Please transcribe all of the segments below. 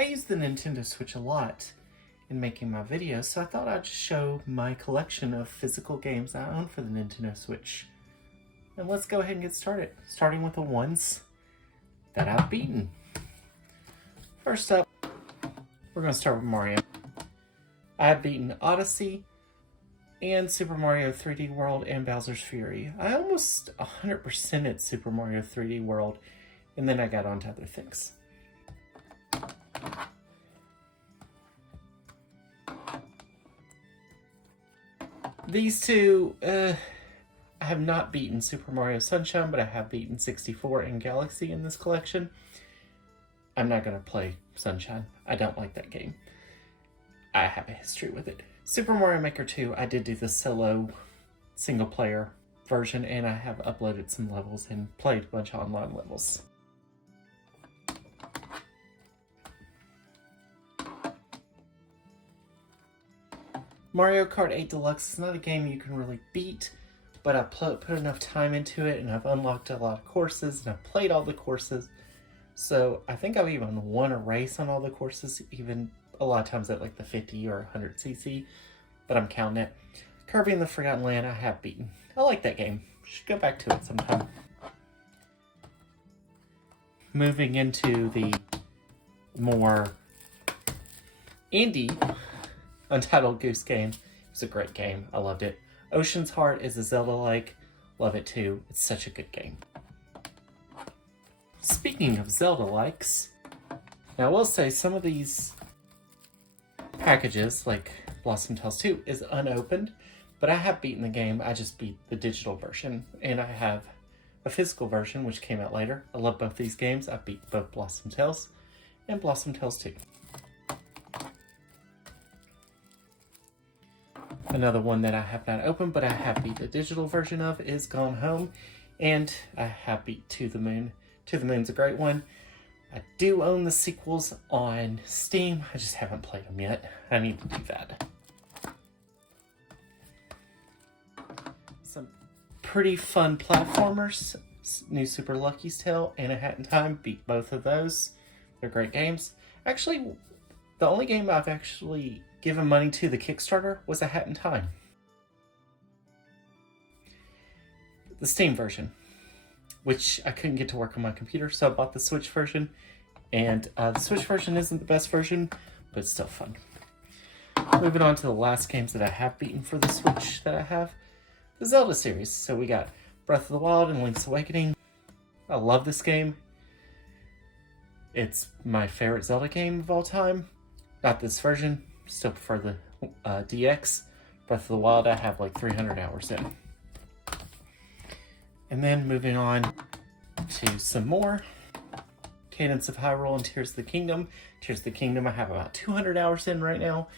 I use the Nintendo Switch a lot in making my videos, so I thought I'd just show my collection of physical games I own for the Nintendo Switch. And let's go ahead and get started, starting with the ones that I've beaten. First up, we're going to start with Mario. I have beaten Odyssey and Super Mario 3D World and Bowser's Fury. I almost 100%ed Super Mario 3D World, and then I got onto other things. These two, I have not beaten Super Mario Sunshine, but I have beaten 64 and Galaxy in this collection. I'm not going to play Sunshine. I don't like that game. I have a history with it. Super Mario Maker 2, I did do the solo single-player version, and I have uploaded some levels and played a bunch of online levels. Mario Kart 8 Deluxe is not a game you can really beat, but I put enough time into it, and I've unlocked a lot of courses, and I've played all the courses. So I think I've even won a race on all the courses, even a lot of times at like the 50 or 100cc, but I'm counting it. Kirby and the Forgotten Land I have beaten. I like that game. Should go back to it sometime. Moving into the more indie Untitled Goose Game. It was a great game. I loved it. Ocean's Heart is a Zelda-like. Love it too. It's such a good game. Speaking of Zelda-likes, now I will say some of these packages, like Blossom Tales 2, is unopened, but I have beaten the game. I just beat the digital version, and I have a physical version, which came out later. I love both these games. I beat both Blossom Tales and Blossom Tales 2. Another one that I have not opened, but I have beat the digital version of, is Gone Home, and I have beat To the Moon. To the Moon's a great one. I do own the sequels on Steam. I just haven't played them yet. I need to do that. Some pretty fun platformers. New Super Lucky's Tale and A Hat in Time. Beat both of those. They're great games. Actually, the only game I've actually given money to the Kickstarter was A Hat in Time. The Steam version, which I couldn't get to work on my computer, so I bought the Switch version. And the Switch version isn't the best version, but it's still fun. Moving on to the last games that I have beaten for the Switch that I have. The Zelda series. So we got Breath of the Wild and Link's Awakening. I love this game. It's my favorite Zelda game of all time. Not this version. Still prefer the DX. Breath of the Wild I have like 300 hours in. And then moving on to some more. Cadence of Hyrule and Tears of the Kingdom. Tears of the Kingdom I have about 200 hours in right now.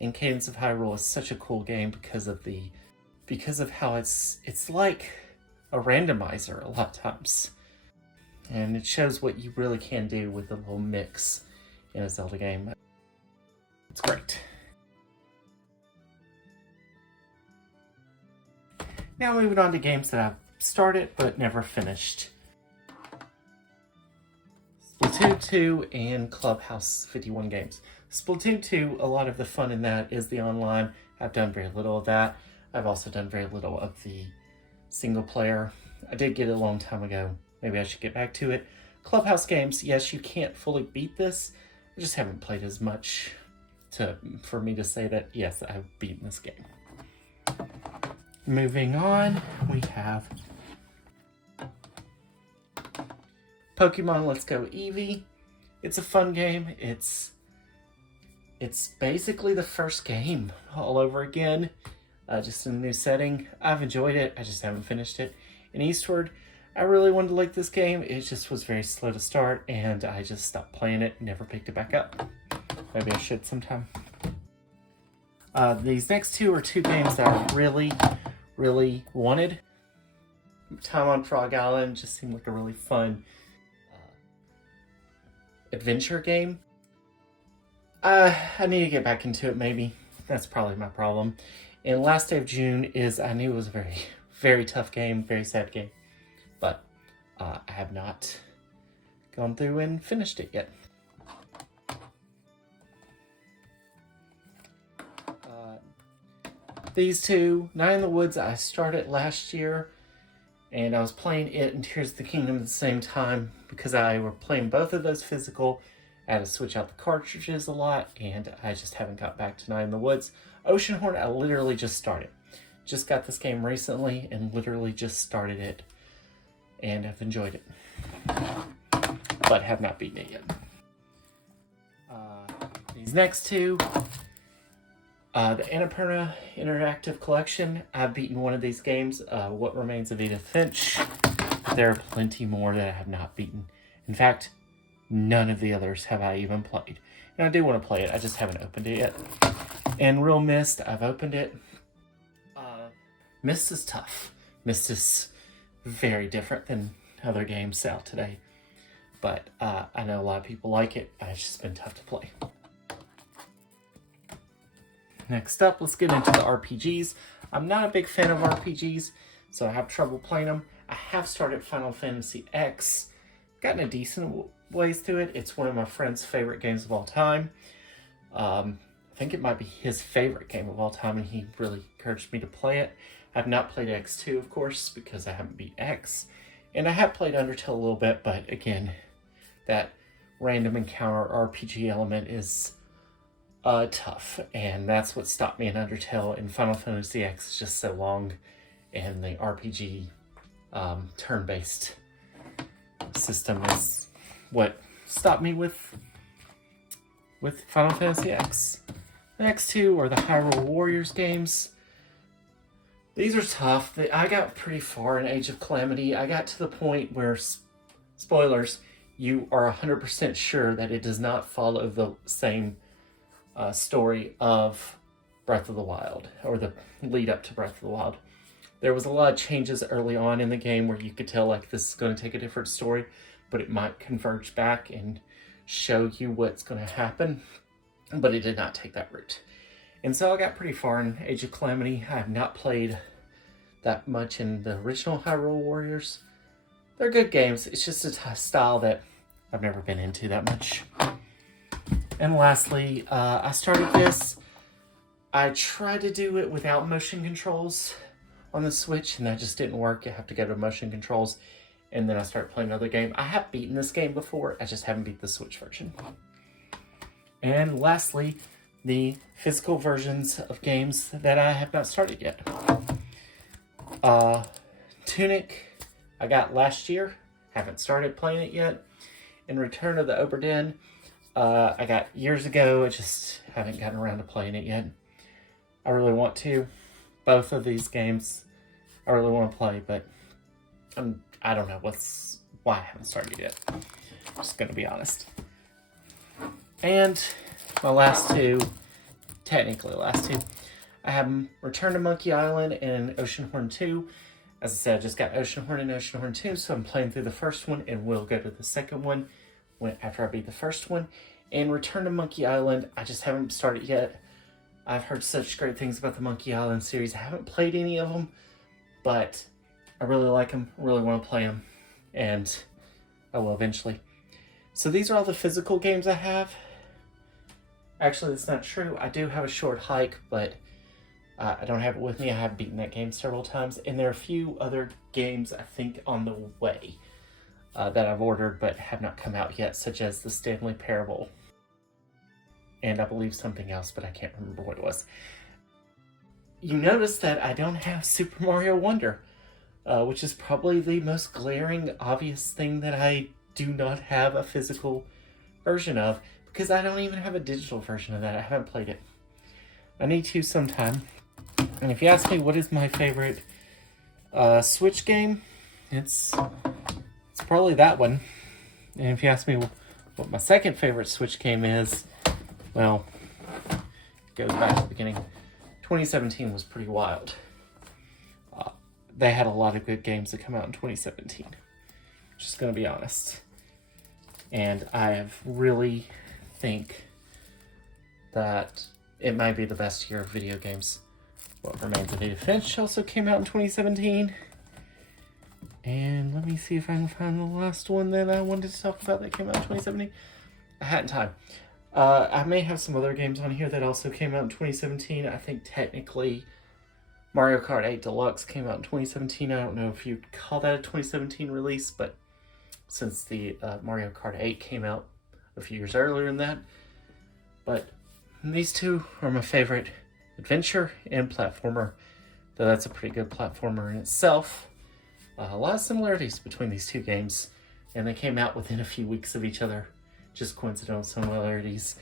And Cadence of Hyrule is such a cool game because of how it's like a randomizer a lot of times. And it shows what you really can do with a little mix in a Zelda game. It's great. Now moving on to games that I've started but never finished. Splatoon 2 and Clubhouse 51 games. Splatoon 2, a lot of the fun in that is the online. I've done very little of that. I've also done very little of the single player. I did get it a long time ago. Maybe I should get back to it. Clubhouse games, yes, you can't fully beat this. I just haven't played as much for me to say that, yes, I've beaten this game. Moving on, we have Pokemon Let's Go Eevee. It's a fun game. It's basically the first game all over again, just in a new setting. I've enjoyed it. I just haven't finished it. In Eastward, I really wanted to like this game. It just was very slow to start, and I just stopped playing it, never picked it back up. Maybe I should sometime. These next two are two games that I really wanted. Time on Frog Island just seemed like a really fun adventure game. I need to get back into it, maybe. That's probably my problem. And Last Day of June is, I knew it was a very, very tough game, very sad game. But I have not gone through and finished it yet. these two. Night in the Woods I started last year, and I was playing it and Tears of the Kingdom at the same time because I were playing both of those physical. I had to switch out the cartridges a lot, and I just haven't got back to Night in the Woods. Oceanhorn, I literally just started. Just got this game recently and literally just started it, and I've enjoyed it, but have not beaten it yet. These next two, the Annapurna Interactive Collection. I've beaten one of these games, What Remains of Edith Finch. There are plenty more that I have not beaten. In fact, none of the others have I even played. And I do want to play it, I just haven't opened it yet. And Real Mist, I've opened it. Mist is tough. Mist is very different than other games out today. But I know a lot of people like it. It's just been tough to play. Next up, let's get into the RPGs. I'm not a big fan of RPGs, so I have trouble playing them. I have started Final Fantasy X. Gotten a decent ways to it. It's one of my friend's favorite games of all time. I think it might be his favorite game of all time, and he really encouraged me to play it. I've not played X2, of course, because I haven't beat X. And I have played Undertale a little bit, but again, that random encounter RPG element is tough, and that's what stopped me in Undertale. And Final Fantasy X is just so long, and the RPG turn-based system is what stopped me with Final Fantasy X. The next two are the Hyrule Warriors games. These are tough. I got pretty far in Age of Calamity. I got to the point where, spoilers, you are 100% sure that it does not follow the same story of Breath of the Wild, or the lead up to Breath of the Wild. There was a lot of changes early on in the game where you could tell like this is going to take a different story, but it might converge back and show you what's going to happen, but it did not take that route. And so I got pretty far in Age of Calamity. I have not played that much in the original Hyrule Warriors. They're good games. It's just a style that I've never been into that much. And lastly, I started this. I tried to do it without motion controls on the Switch, and that just didn't work. You have to go to motion controls, and then I started playing another game. I have beaten this game before, I just haven't beat the Switch version. And lastly, the physical versions of games that I have not started yet. Tunic, I got last year, haven't started playing it yet. And Return of the Obra Dinn, I got years ago, I just haven't gotten around to playing it yet. I really want to. Both of these games I really want to play, but I don't know why I haven't started yet. I'm just going to be honest. And my last two, technically last two, I have Return to Monkey Island and Oceanhorn 2. As I said, I just got Oceanhorn and Oceanhorn 2, so I'm playing through the first one, and we'll go to the second one after I beat the first one. And Return to Monkey Island, I just haven't started yet. I've heard such great things about the Monkey Island series. I haven't played any of them, but I really like them, really want to play them, and I will eventually. So these are all the physical games I have. Actually, that's not true. I do have a short hike, but I don't have it with me. I have beaten that game several times, and there are a few other games, I think, on the way that I've ordered but have not come out yet, such as the Stanley Parable, and I believe something else, but I can't remember what it was. You notice that I don't have Super Mario Wonder, which is probably the most glaring, obvious thing that I do not have a physical version of, because I don't even have a digital version of that. I haven't played it. I need to sometime. And if you ask me what is my favorite Switch game, it's probably that one. And if you ask me what my second favorite Switch game is, well, it goes back to the beginning. 2017 was pretty wild. They had a lot of good games that come out in 2017. Just gonna be honest. And I really think that it might be the best year of video games. What Remains of Edith Finch also came out in 2017. And let me see if I can find the last one that I wanted to talk about that came out in 2017. I hadn't time. I may have some other games on here that also came out in 2017. I think technically Mario Kart 8 Deluxe came out in 2017. I don't know if you'd call that a 2017 release, but since the Mario Kart 8 came out a few years earlier than that. But these two are my favorite adventure and platformer, though that's a pretty good platformer in itself. A lot of similarities between these two games, and they came out within a few weeks of each other. Just coincidental similarities.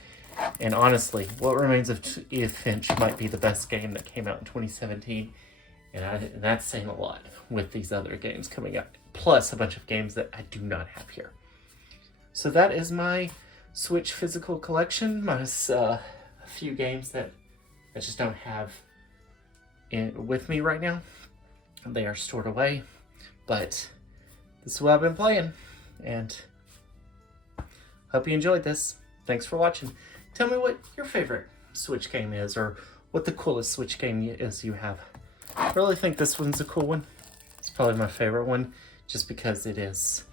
And honestly, What Remains of Edith Finch might be the best game that came out in 2017, and that's saying a lot with these other games coming out, plus a bunch of games that I do not have here. So that is my Switch physical collection, minus a few games that I just don't have with me right now. They are stored away, but this is what I've been playing, and hope you enjoyed this. Thanks for watching. Tell me what your favorite Switch game is, or what the coolest Switch game is you have. I really think this one's a cool one. It's probably my favorite one, just because it is,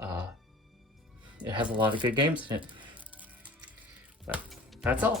it has a lot of good games in it. But that's all.